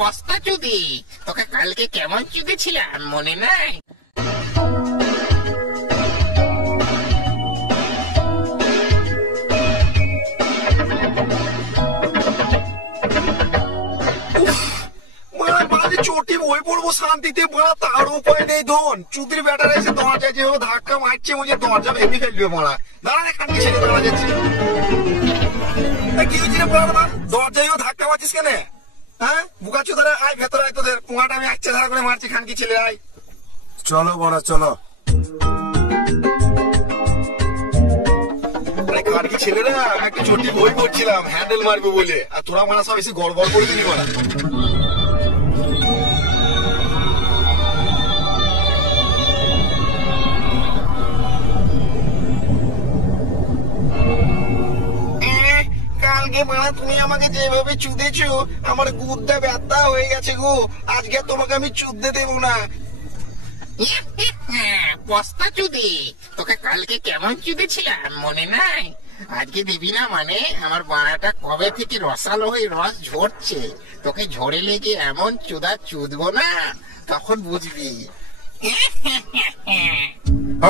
বস্তা চুদি, তোকে কালকে কেমন চুদেছিলাম মনে নাই? চটি বই পড়বো শান্তিতে, মারা তার উপায় নেই। ধন চুদির ব্যাটার এসে দরজা যেভাবে ধাক্কা মারছে, মুঝে দরজা ভেঙে ফেলবে। মারা দাঁড়া, এখানকে ছেড়ে দাঁড়া যাচ্ছে। কি হয়েছে দরজায় ধাক্কা মারছিস কেন? হ্যাঁ বুকা চুদারা, আয় ভেতরে আয়, তোদের পোঙাটা আমি আচ্ছা ধারা করে মারছি। খানকি ছেলে আয়, চলো বড়া চলো। খানকি ছেলেরা একটা চটি বই করছিলাম হ্যান্ডেল মারবো বলে, আর তোরা মারা সব এসে গড়বড় করে দিলি। মারা কালকে মারা তুমি আমাকে যেভাবে চুদেছো, আমার গুদটা ব্যথা হয়ে গেছে গো। আজকে তোমাকে আমি চুদতে দেবো না। বস্তা চুদি, তোকে কালকে কেমন চুদেছিলাম মনে নাই? আজকে দিবি না মানে? আমার বাড়াটা কবে থেকে রসালো হয়ে রস ঝরছে, তোকে ঝরে লেগে এমন চুদা চুদবো না, তখন বুঝবি।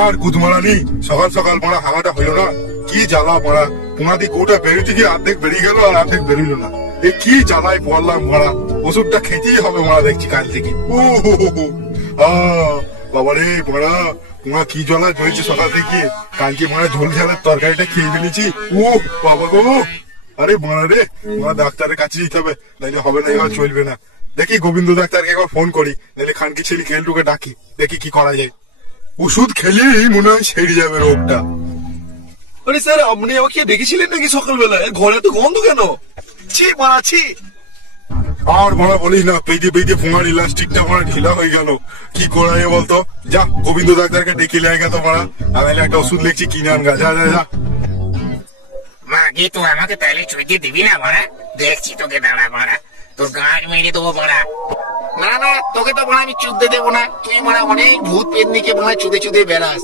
আর গুদমারানি, সকাল সকাল মারা হাওয়াটা হইল না, কি জ্বালা মারা। পুনাদি কোটা বেরোতে গিয়ে অর্ধেক বেরিয়ে গেল আর অর্ধেক বেরিল না। এ কি জ্বালায় পড়লাম মারা, ওষুধটা খেতেই হবে মারা দেখছি কাল থেকে। ও বাবারে মারা, পুনা কি জ্বালা ধরেছে সকাল থেকে। কালকে মারা ঝোল ঝালের তরকারিটা খেয়ে ফেলেছি। ও বাবা গো, আরে মারা রে, মারা ডাক্তারের কাছে যেতে হবে, নাইলে হবে না, এবার চলবে না। দেখি গোবিন্দ ডাক্তারকে একবার ফোন করি, নাহলে খানকি ছেলে খেলটুকে ডাকি, দেখি কি করা যায়। ওষুধ খেলেই মনে হয় সেরে যাবে রোগটা। আরে স্যার, আপনি আমাকে দেখেছিলেন নাকি সকালবেলা? ঘরে তো গন্ধ কেন? ছি মারা ছি। আর মারা বলিস না, পেতে পেতে ফোঙার ইলাস্টিকটা মারা ঢিলা হয়ে গেল। কি করা যায় বলতো? যা গোবিন্দ ডাক্তারকে ডেকে লেগে গেত মারা, আমি একটা ওষুধ লিখছি, কিনে আনগা। যা যা যা। মা গে, তুই আমাকে তাহলে চুইতে দিবি না মারা? দেখছি তোকে, দাঁড়া মারা, তোর গাঁট মেরে দেবো মারা। না না, তোকে তো মারা আমি চুদতে দেবো না। তুই মারা অনেক ভূত পেতনিকে মারা চুদে চুদে বেড়াস।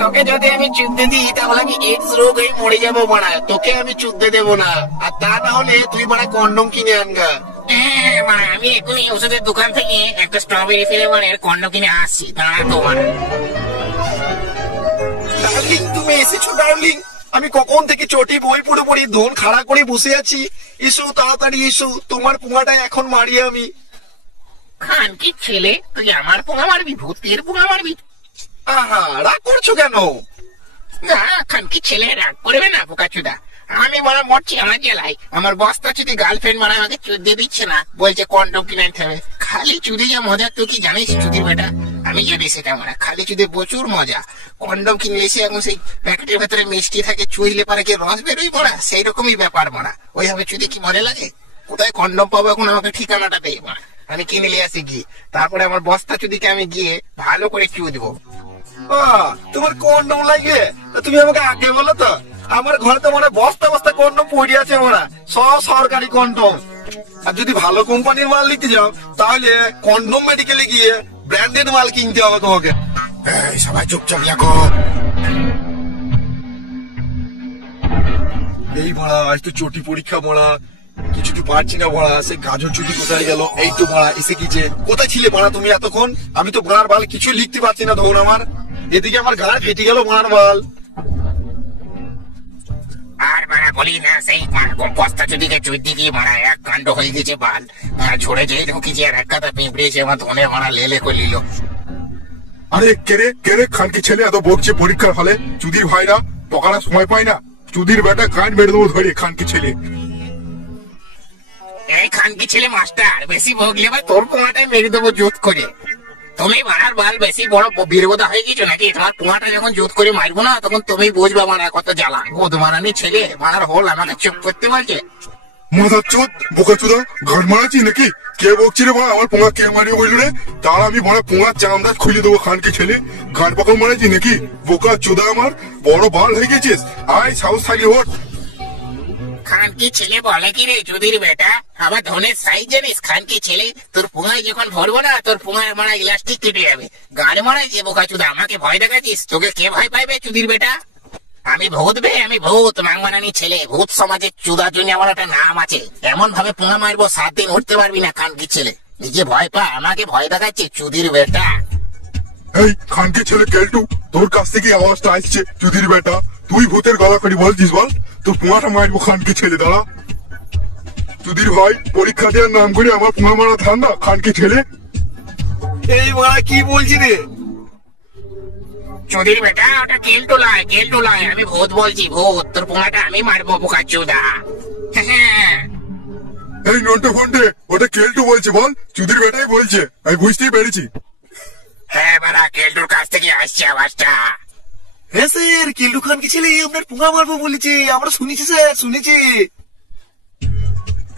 তোকে যদি আমি চুদতে দিই তাহলে আমি এডস রোগ হয়ে মরে যাবো মারা। তোকে আমি চুদতে দেবো না, আর তা না হলে তুই মারা কন্ডম কিনে আনগা। মারা আমি এখনই ওষুধের দোকান থেকে একটা স্ট্রবেরি ফ্লেভারের কন্ডম কিনে আসছি, দাঁড়া তো মারা। ডার্লিং, তুমি এসেছো ডার্লিং? আমি কখন থেকে চটি বই পড়ে পড়ি ধন খাড়া করে বসে আছি। এসো তাড়াতাড়ি এসো, তোমার পোঙাটা এখন মারি আমি। খানকি ছেলে, তুই আমার পোঙা মারবি? ভূতের পোঙা মারবি? আহা, রাগ করছো কেন? না খানকি ছেলে রাগ করবে না বোকাচুদা। আমি মারা মরছি আমার জেলায়। আমার বস্তা চুদি গার্লফ্রেন্ড মারা আমাকে চুদে দিচ্ছে না, বলছে কন্ডম কিনে আনতে হবে। খালি চুদে যা মজা তুই কি জানিস চুদির বেটা? আমি জানি সেটা মারা, খালি চুদে প্রচুর মজা। কন্ডম কিনে এসে এখন সেই প্যাকেটের ভেতরে মিষ্টি থাকে, চুইলে পারে কি রস বেরোই মারা, সেই রকমই ব্যাপার মারা। ওইভাবে চুদি কি মজা লাগে? কোথায় কন্ডম পাবো এখন, আমাকে ঠিকানাটা দেয় মারা, আমি কিনে নিয়ে আসি গিয়ে। তারপরে আমার বস্তা চুদিকে আমি গিয়ে ভালো করে চুদবো। তোমার কন্ডম লাগবে? তুমি আমাকে আগে বলো তো। আমার ঘরে তো মানে বস্তা বস্তা কন্ডম পড়ে আছে মারা, সব সরকারি কন্ডম। আর যদি ভালো কোম্পানির মাল নিতে যাও তাহলে কন্ডম মেডিকেলে গিয়ে ব্র্যান্ডেড মাল কিনতে হবে তোমাকে। সবাই চুপচাপ লাগো। এই মারা, আজ তো চটি পরীক্ষা মারা, কিছুতে পারছি না মারা। সে গাজর চুটি কোথায় গেল? এই তো মারা এসে গেছে। কোথায় ছিলে মারা তুমি এতক্ষণ? আমি তো গাঁর বাল কিছু লিখতে পারছি না তখন আমার। এদিকে আমার গাঁ ফেটে গেল মার বাল। আর মারা বলি না, সেই বস্তা চুদিকে চুইতে গিয়ে মারা এক কাণ্ড হয়ে গেছে বাল। ঝরে যেই ঢুকিছে আর এক কাতা পিঁপড়েছে আমার ধনে মারা লেলে করলিল। আরে কেরে কেরে, খানকি ছেলে এত বকছে পরীক্ষার হলে। চুদির ভাইরা পকানোর সময় পায় না, চুদির বেটা কান মেরে দেবো ধরে। খানকি ছেলে, এই খানকি ছেলে মাস্টার, বেশি ভোগলে বা তোর পোঙাটাই মেরে দেবো জোত করে। তুমি মারার বাল বেশি বড় বীরবোধা হয়ে গেছো নাকি? তোমার পোঙাটা যখন জোত করে মারবো না তখন তুমি বুঝবা মারা কত জ্বালা। গোদ মারানি ছেলে মারার হোল আমাকে চুপ করতে বলছে। মাথার চোদ বোকা চোদা, ঘর মারাচ্ছি নাকি? কে বকছি রে ভাই? আমার পোঙা কে মারিয়ে বলল রে? তার আমি বড় পোঙার চামড়া খুলে দেবো। খানকি ছেলে, ঘাট পাকল মারাচ্ছি নাকি? বোকা চোদা, আমার বড় বাল হয়ে গেছিস। আয় সাহস থাকলে ওঠ। খানকি ছেলে বলে কি রে চুদির বেটা? আবার ধনের সাইজ জানিস? খানকি ছেলে, তোর পোঙায় যখন ভরবো না তোর পোঙায় মারা ইলাস্টিক কেটে যাবে। গাড়ি মারাই যে বোকা চুদা, আমাকে ভয় দেখাচ্ছিস? তোকে কে ভয় পাইবে চুদির বেটা? আমি ভূত বে, আমি ভূত মাংমানানি ছেলে। ভূত সমাজে চুদার জন্য আমার একটা নাম আছে। এমন ভাবে পুঙা মারবো 7 দিন উঠতে পারবি না খানকি ছেলে। নিজে ভয় পা, আমাকে ভয় দেখাচ্ছে চুদির বেটা। এই খানকে ছেলে কেলটু, তোর কাছ থেকে আওয়াজটা আসছে চুদির বেটা। তুই ভূতের গলা করি বলছিস বল? তোর পুঙাটা মারবো খানকে ছেলে, দাঁড়া। চুদির ভাই, পরীক্ষা দেওয়ার নাম করে আমার পুঙা মারা ধান্দা খানকে ছেলে। এই মারা কি বলছি রে? চুদির বেটা, ওটা কেলটু লয়, কেলটু লয়। আমি ভূত বলছি, ভূত। তোর পুঙাটা আমি মারবো বোকা চুদা। এই নন্টে ফন্টে, ওটা কেলটু বলছে বল? চুদির বেটাই বলছে, আমি বুঝতেই পেরেছি। হ্যাঁ বাড়া, কেলটুর কাছ থেকে আসছে আওয়াজটা। হ্যাঁ স্যার, কেলটু খান কি ছেলে আপনার পুঙ্গা মারবো বলেছে, আমরা শুনেছি স্যার, শুনেছি।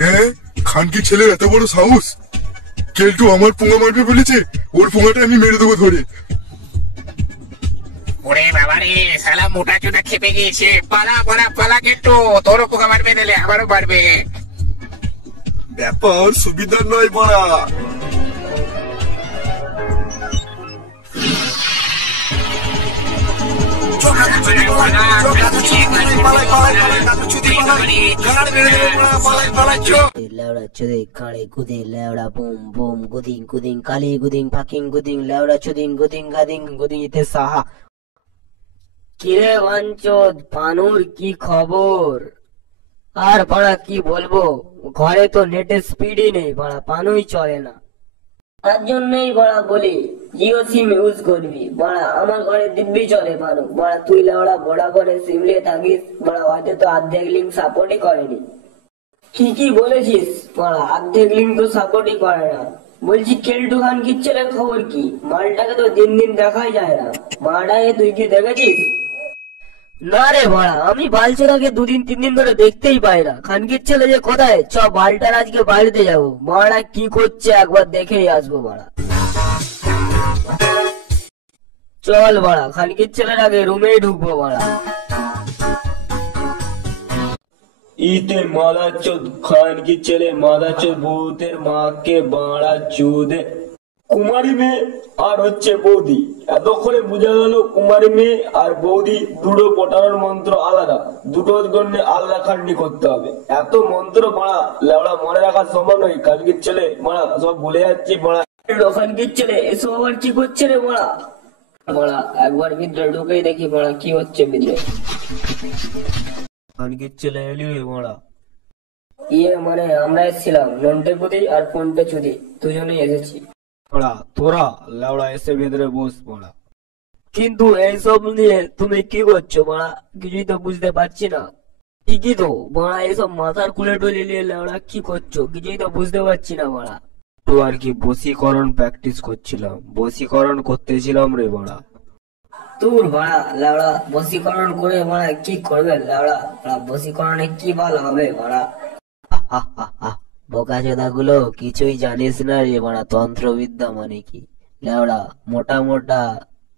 হ্যাঁ, খানকি ছেলের এত বড় সাহস! কেলটু আমার পুঙা মারবে বলেছে, ওর পুঙাটা আমি মেরে দেবো ধরে। ওরে বাবা রে, শালা মোটা চুদা খেপে গিয়েছে। পালা পালা পালা কেলটু, তোরও পোকা মারবে, দিলে আমারও মারবে। ব্যাপার সুবিধার নয় মারা। লেওড়া চুদিং কাড়ে গুদিং লেওড়া বুম বুম গুদিং গুদিং কালি গুদিং ফাকিং গুদিং লেওড়া চুদিং গুদিং গাদিং গুদিতে সাহা। কিরে বাঞ্চোদ, পানুর কি খবর? আর বাড়া কি বলবো, ঘরে তো নেটের স্পিডই নেই বাড়া, পানুই চলে না। তার জন্যই বাড়া বলি জিও সিম ইউজ করবি বাড়া। আমার ঘরে দিব্যি চলে পানু বাড়া। তুই লেওড়া বড়া করে সিম নিয়ে থাকিস বাড়া, হয়তো তো অর্ধেক লিঙ্ক সাপোর্টই করেনি। ঠিকই বলেছিস বাড়া, অর্ধেক লিঙ্ক তো সাপোর্টই করে না। বলছি কেলটু খান কি ছেলের খবর কি? মালটাকে তো দিন দিন দেখাই যায় না বাড়াকে, তুই কি দেখেছিস? না রে বাড়া, আমি বালচোদাকে 2-3 দিন ধরে দেখতেই পাই না। খানকির ছেলে যে কোথায়, চ বালটার আজকে বাড়িতে যাবো বাড়া, কি করছে একবার দেখেই আসবো বাড়া। চল বাড়া, খানকির ছেলের আগে রুমেই ঢুকবো বাড়া। ইতের মাদা চোদ খান কি ছেলে, মাদা চোদ ভূতের মাকে বাড়া চুদে। কুমারী মেয়ে আর হচ্ছে বৌদি, এতক্ষণে বোঝা গেল কুমারী মেয়ে আর বৌদি দুটো পটানোর মন্ত্র আলাদা, দুটোর জন্য আলাদা খান্ডি করতে হবে। এত মন্ত্র মারা লেওড়া মনে রাখার সময় নয়। খানকির ছেলে মারা সব ভুলে যাচ্ছি মারা। খানকির ছেলে এসব আবার কি করছে রে মারা? মারা একবার ভিতরে ঢুকেই দেখি মারা কি হচ্ছে ভিতরে। খানকির ছেলে এলি মারা। ইয়ে মানে আমরা এসেছিলাম, নন্টে পুদি আর ফোনটে চুদি দুজনেই এসেছি। তোরা লেওড়া এসে ভেতরে বস মারা। কিন্তু এইসব নিয়ে তুমি কি করছো মারা? কিছুই তো বুঝতে পারছি না। ঠিকই তো মারা, এইসব মাথার কুলে টুলে নিয়ে লেওড়া কি করছো কিছুই তো বুঝতে পারছি না মারা। তো আর কি বশীকরণ প্র্যাকটিস করছিলাম, বশীকরণ করতেছিলাম রে মারা। তোর ভাড়া লেওড়া বশীকরণ করে মারা কি করবে লেওড়া? বশীকরণে কি ভালো হবে মারা? বোকাচোদা গুলো কিছুই জানিস না রে মারা, তন্ত্রবিদ্যা মানে কি লেওড়া। মোটা মোটা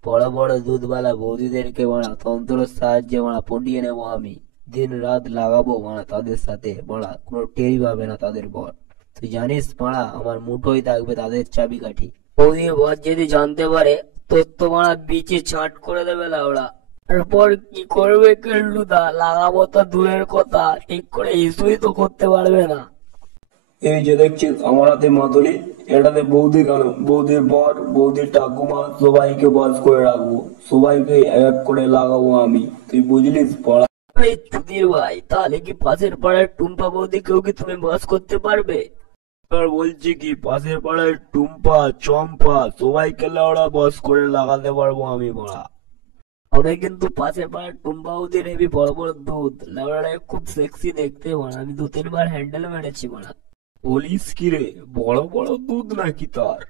বড় বড় দুধওয়ালা বৌদিদেরকে মারা তন্ত্রের সাহায্যে মারা পটিয়ে নেবো আমি। দিন রাত লাগাবো মারা তাদের সাথে মারা, কোনো টেরই পাবে না তাদের বর। তুই জানিস মারা, আমার মুঠোই থাকবে তাদের চাবিকাঠি। বৌদির বর যদি জানতে পারে তোর তো মারা বিচে ছাট করে দেবে লাউড়া। তারপর কি করবে কেলটুদা? লাগাবো তো দূরের কথা, ঠিক করে ইস্যুই তো করতে পারবে না। এই যে দেখছিস আমার হাতে মাদুলি, এটাতে বৌদি কেন, বৌদির বর, বৌদির ঠাকুমা সবাইকে বাস করে রাখবো, সবাইকে এক করে লাগাবো আমি। তুই বুঝলিস পড়া? এই চুদির ভাই, তাহলে কি পাশের পাড়ার টুম্পা বৌদিকেও কি তুমি বাস করতে পারবে? আর বলছি কি, পাশের পাড়ায় টুম্পা চম্পা সবাইকে লাউড়া বস করে লাগাতে পারবো আমি বড়া। তবে কিন্তু পাশের পাড়ার টুম্পা বৌদির হেবি বড় বড় দুধ, লাউড়াটাকে খুব সেক্সি দেখতে বড়া। আমি 2-3 বার হ্যান্ডেল মেরেছি বড়া। বলিস কি রে, বড় বড় দুধ নাকি তার?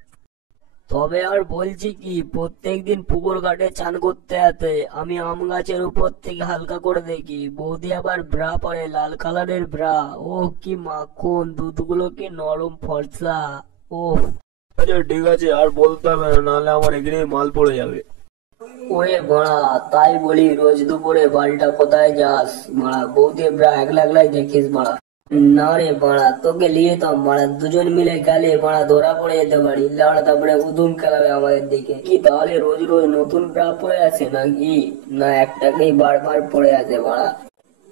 তবে আর বলছি কি, প্রত্যেকদিন পুকুর ঘাটে চান করতে যেতে আমি আম গাছের উপর থেকে হালকা করে দেখি বৌদি আবার ব্রা পরে, লাল কালারের ব্রা। ও কি মাখন, দুধগুলো কি নরম ফর্সা। ও আচ্ছা ঠিক আছে, আর বলতে হবে না, নাহলে আমার এখানে মাল পড়ে যাবে। ওরে বড়া, তাই বলি রোজ দুপুরে বালটা কোথায় যাস বড়া? বৌদি ব্রা একলা একলাই দেখিস বড়া। না রে বাড়া, তোকে নিয়ে তো বাড়া দুজন মিলে গেলে বাড়া ধরা পড়ে যেতে পারি। লাউড়া তারপরে উদুম খেলাবে আমাদের দিকে। কি তাহলে রোজ রোজ নতুন প্রা পড়ে আছে নাকি? না একটাকেই বারবার পড়ে আছে বাড়া?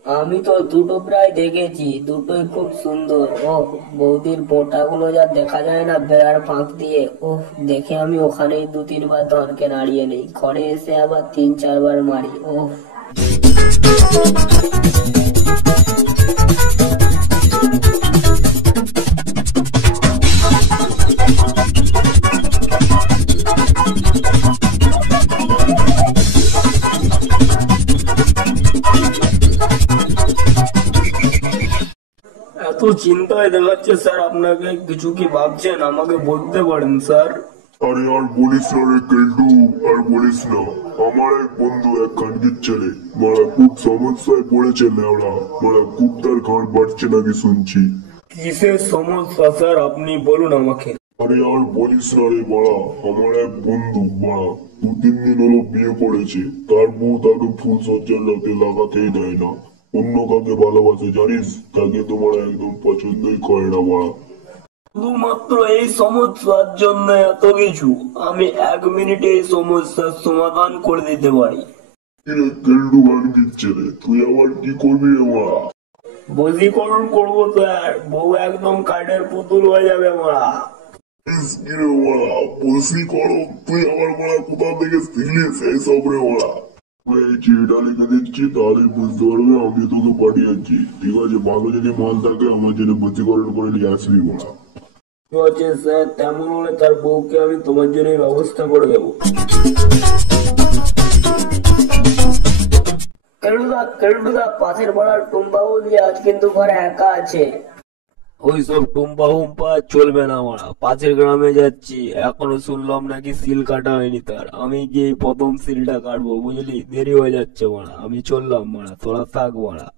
আমি তো দুটো প্রায় দেখেছি, দুটোই খুব সুন্দর। ও বৌদির বোটা গুলো যা দেখা যায় না বেড়ার ফাঁক দিয়ে, ও দেখে আমি ওখানেই 2-3 বার ধনকে নাড়িয়ে নেই, ঘরে এসে আবার 3-4 বার মারি। ও এত চিন্তায় দেখাচ্ছে স্যার আপনাকে, কিছু কি ভাবছেন আমাকে বলতে পারেন স্যার? আরে আর বলিস না রে কেল্টু, আর বলিস না। আমার এক বন্ধু এক কানকির ছেলে মারা খুব সমস্যায় পড়েছে লেওড়া। মারা খুব তার ঘাট বাড়ছে নাকি শুনছি। কিসের সমস্যা স্যার আপনি বলুন আমাকে। আরে আর বলিস না রে বাড়া, আমার এক বন্ধু বাড়া 2-3 দিন হলো বিয়ে করেছে। তার বউ তাকে ফুল সজ্জার লোকে লাগাতেই দেয় না। অন্য কাকে ভালোবাসে জানিস, তাকে তোমার একদম পছন্দই করে না বাড়া। শুধুমাত্র এই সমস্যার জন্য এত কিছু? আমি 1 মিনিটে এই সমস্যার সমাধান করে দিতে পারি। কিরে কেল্টু কানকির ছেলে, তুই আবার কি করবি রে বাড়া? বশীকরণ করবো স্যার, বউ একদম কাঠের পুতুল হয়ে যাবে মারা। কিরে বাড়া বশীকরণ? তুই আবার বাড়া কোথা থেকে শিখলিস এইসব রে বাড়া? এই চিঠিটা লিখে দিচ্ছি, তাহলে বুঝতে পারবে আমি তোকে পাঠিয়েছি। ঠিক আছে, ভালো যদি মাল থাকে আমার জন্য বশীকরণ করে নিয়ে আসবি বাড়া। ঠিক আছে স্যার, তেমন হলে তার বউকে আমি তোমার জন্য ব্যবস্থা করে দেবো। কেলটুদা পাশের পাড়ার টুম্বাবু দিয়ে আজ কিন্তু ঘরে একা আছে। ওইসব টুম্পা হুম্পা চলবে না মারা, পাশের গ্রামে যাচ্ছি। এখনো শুনলাম নাকি সিল কাটা হয়নি তার। আমি গিয়ে প্রথম সিলটা কাটবো, বুঝলি? দেরি হয়ে যাচ্ছে মারা, আমি চললাম মারা, তোরা থাক মারা।